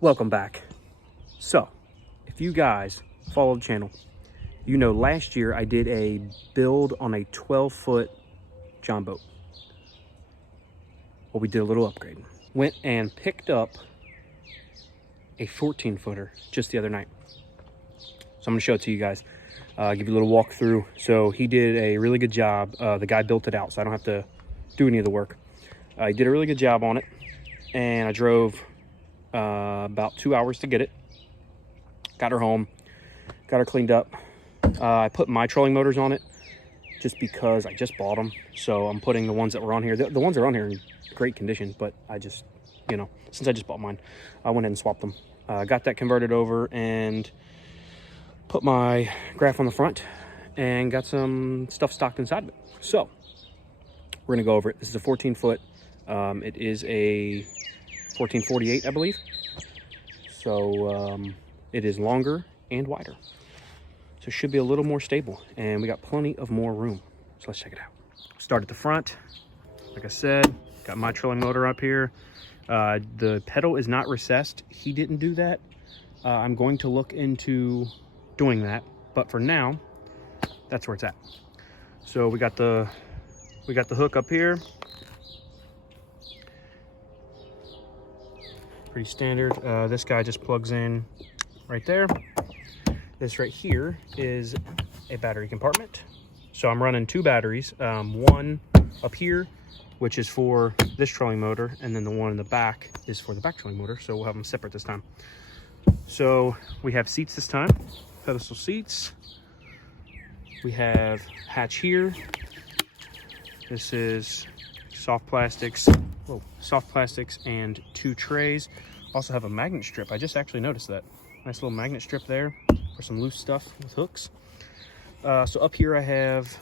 Welcome back. So, if you guys follow the channel, you know last year I did a build on a 12-foot John boat. Well, we did a little upgrade. Went and picked up a 14-footer just the other night. So I'm gonna show it to you guys. Give you a little walkthrough. So he did a really good job. The guy built it out, so I don't have to do any of the work. He did a really good job on it, and I drove about 2 hours to get it. Got her home, got her cleaned up. I put my trolling motors on it just because I just bought them. So I'm putting the ones that were on here. The ones that are on here in great condition, but I just, you know, since I just bought mine, I went ahead and swapped them. Got that converted over and put my graph on the front and got some stuff stocked inside of it. So we're gonna go over it. This is a 14-foot. It is a 1448, I believe. So it is longer and wider. So it should be a little more stable, and we got plenty of more room. So let's check it out. Start at the front. Like I said, got my trolling motor up here. The pedal is not recessed. He didn't do that. I'm going to look into doing that, but for now, that's where it's at. So we got the hook up here. Pretty standard. This guy just plugs in right there. This right here is a battery compartment. So I'm running two batteries, one up here, which is for this trolling motor, and then the one in the back is for the back trolling motor. So we'll have them separate this time. So we have seats this time, pedestal seats. We have hatch here. This is soft plastics and two trays. Also have a magnet strip. I just actually noticed that. Nice little magnet strip there for some loose stuff with hooks. So up here I have,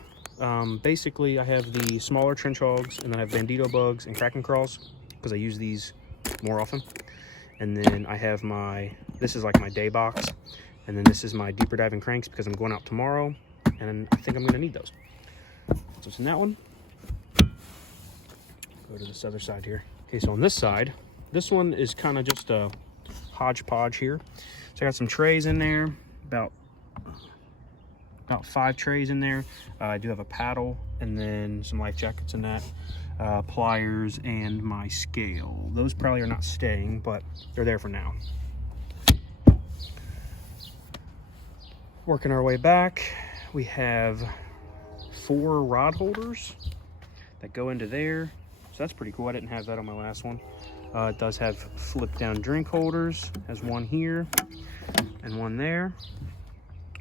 basically I have the smaller trench hogs, and then I have bandito bugs and kraken Karls because I use these more often. And then I have this is like my day box. And then this is my deeper diving cranks because I'm going out tomorrow and I think I'm gonna need those. So it's in that one. Go to this other side here. Okay, so on this side, this one is kind of just a hodgepodge here. So I got some trays in there, about 5 trays in there. I do have a paddle and then some life jackets in that, pliers and my scale. Those probably are not staying, but they're there for now. Working our way back, we have 4 rod holders that go into there. So that's pretty cool. I didn't have that on my last one. It does have flip down drink holders. Has one here and one there.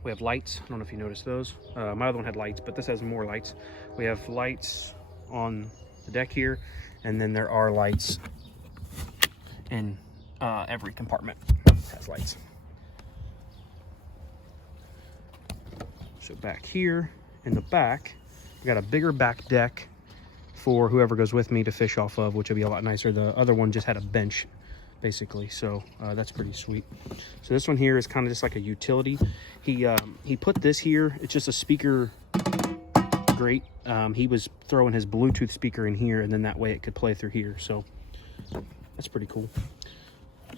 We have lights. I don't know if you noticed those. My other one had lights, but this has more lights. We have lights on the deck here, and then there are lights in every compartment has lights. So back here in the back, we got a bigger back deck for whoever goes with me to fish off of, which will be a lot nicer. The other one just had a bench, basically, so that's pretty sweet. So this one here is kind of just like a utility. He put this here. It's just a speaker grate. He was throwing his Bluetooth speaker in here, and then that way it could play through here. So that's pretty cool.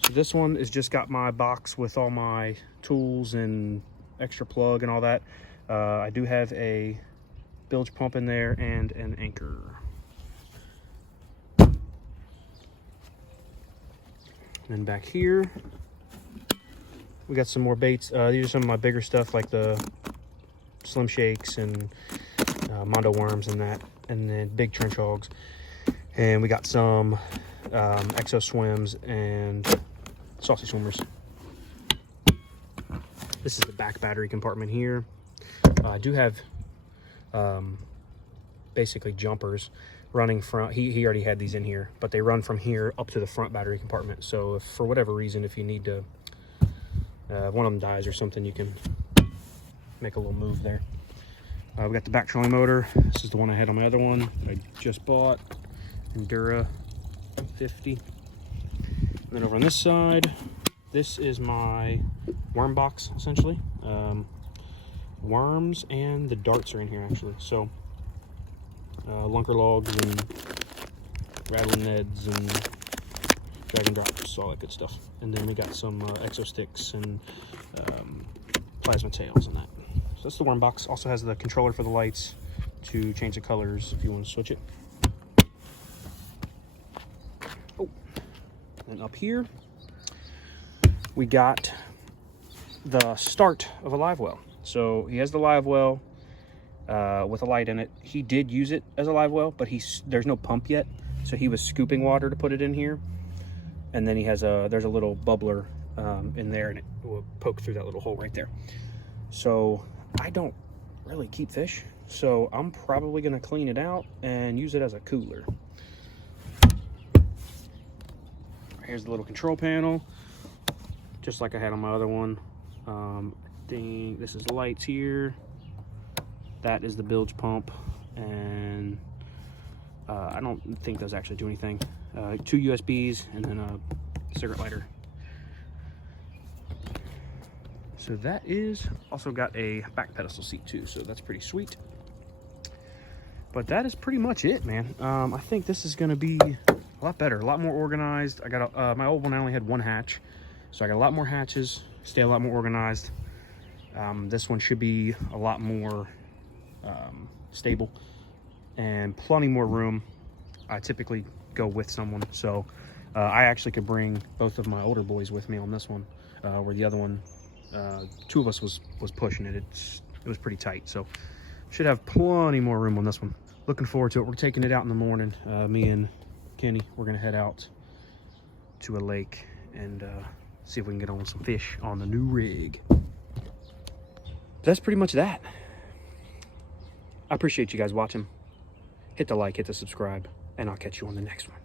So this one is just got my box with all my tools and extra plug and all that. I do have a bilge pump in there and an anchor. And then back here, we got some more baits. These are some of my bigger stuff, like the Slim Shakes and Mondo worms and that, and then big trench hogs. And we got some Exo Swims and Saucy Swimmers. This is the back battery compartment here. I do have basically jumpers running from, he already had these in here, but they run from here up to the front battery compartment. So if for whatever reason, if you need to, one of them dies or something, you can make a little move there. We got the back trolling motor. This is the one I had on my other one that I just bought, Endura 50. And then over on this side, this is my worm box, essentially. Worms and the darts are in here, actually. So lunker logs and rattling neds and drag and drops, all that good stuff. And then we got some exo sticks and plasma tails and that. So that's the worm box. Also has the controller for the lights to change the colors if you want to switch it. Oh, and up here we got the start of a live well. So he has the live well with a light in it. He did use it as a live well, but there's no pump yet, so he was scooping water to put it in here. And then he has there's a little bubbler in there, and it will poke through that little hole right there. So I don't really keep fish, so I'm probably gonna clean it out and use it as a cooler. Here's the little control panel, just like I had on my other one. I think this is lights here. That is the bilge pump, and I don't think those actually do anything. 2 USBs and then a cigarette lighter. So that is also got a back pedestal seat too, so that's pretty sweet. But that is pretty much it, man. I think this is going to be a lot better, a lot more organized. I got my old one, I only had 1 hatch, so I got a lot more hatches, stay a lot more organized. This one should be a lot more stable and plenty more room. I typically go with someone, so I actually could bring both of my older boys with me on this one, where the other one, 2 of us was pushing it. It was pretty tight, so should have plenty more room on this one. Looking forward to it. We're taking it out in the morning. Me and Kenny, we're gonna head out to a lake and see if we can get on with some fish on the new rig. That's pretty much that. I appreciate you guys watching. Hit the like, hit the subscribe, and I'll catch you on the next one.